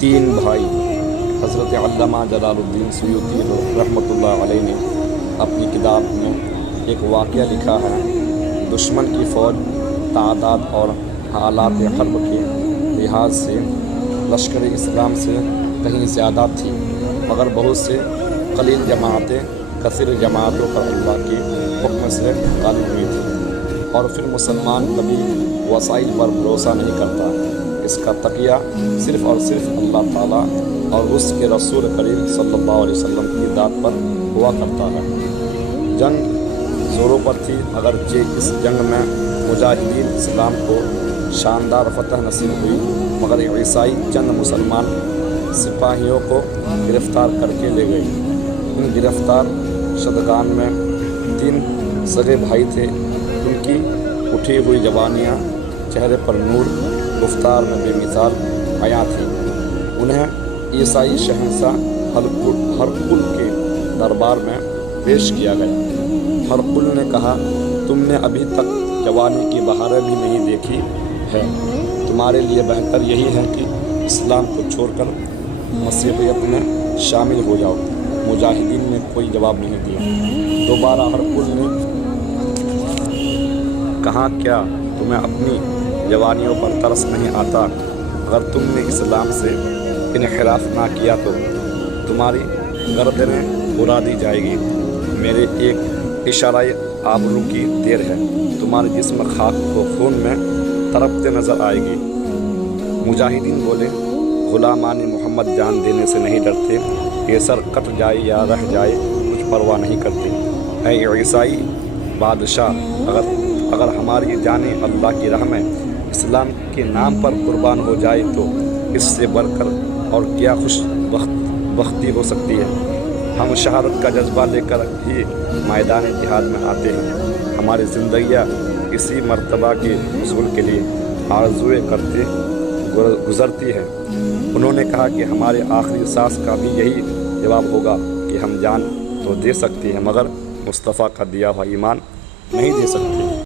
تین بھائی حضرت علامہ جلال الدین سیوطی رحمۃ اللہ علیہ نے اپنی کتاب میں ایک واقعہ لکھا ہے۔ دشمن کی فوج تعداد اور حالات حرب کے لحاظ سے لشکر اسلام سے کہیں زیادہ تھی، مگر بہت سے قلیل جماعتیں کثیر جماعتوں پر اللہ کے حکم سے غالب ہوئی تھیں، اور پھر مسلمان کبھی وسائل پر بھروسہ نہیں کرتا، اس کا تکیہ صرف اور صرف اللہ تعالیٰ اور اس کے رسول کریم صلی اللہ علیہ وسلم کی ذات پر ہوا کرتا ہے۔ جنگ زوروں پر تھی، اگرچہ اس جنگ میں مجاہدین اسلام کو شاندار فتح نصیب ہوئی، مگر عیسائی چند مسلمان سپاہیوں کو گرفتار کر کے لے گئے۔ ان گرفتار شدگان میں 3 سگے بھائی تھے۔ ان کی اٹھی ہوئی جوانیاں، چہرے پر نور، گفتار میں بے مثال حیا تھی۔ انہیں عیسائی شہنشاہ ہرقل کے دربار میں پیش کیا گیا۔ ہرقل نے کہا، تم نے ابھی تک جوانی کی بہاریں بھی نہیں دیکھی ہے، تمہارے لیے بہتر یہی ہے کہ اسلام کو چھوڑ کر مسیحیت میں شامل ہو جاؤ۔ مجاہدین نے کوئی جواب نہیں دیا۔ دوبارہ ہرقل نے کہا، کیا تمہیں اپنی جوانیوں پر ترس نہیں آتا؟ اگر تم نے اسلام سے انحراف نہ کیا تو تمہاری گردنیں اڑا دی جائے گی۔ میرے ایک اشارہ آبرو کی دیر ہے، تمہارے جسم خاک و خون میں تڑپتے نظر آئے گی۔ مجاہدین بولے، غلامان محمد جان دینے سے نہیں ڈرتے، یہ سر کٹ جائے یا رہ جائے کچھ پرواہ نہیں کرتے۔ اے عیسائی بادشاہ، اگر ہماری جانیں اللہ کی راہ میں اسلام کے نام پر قربان ہو جائے تو اس سے بڑھ کر اور کیا خوش بختی ہو سکتی ہے۔ ہم شہادت کا جذبہ لے کر ہی میدان جہاد میں آتے ہیں۔ ہماری زندگیاں اسی مرتبہ کے حصول کے لیے آرزوئیں کرتے گزرتی ہے۔ انہوں نے کہا کہ ہمارے آخری سانس کا بھی یہی جواب ہوگا کہ ہم جان تو دے سکتے ہیں، مگر مصطفیٰ کا دیا ہوا ایمان نہیں دے سکتے۔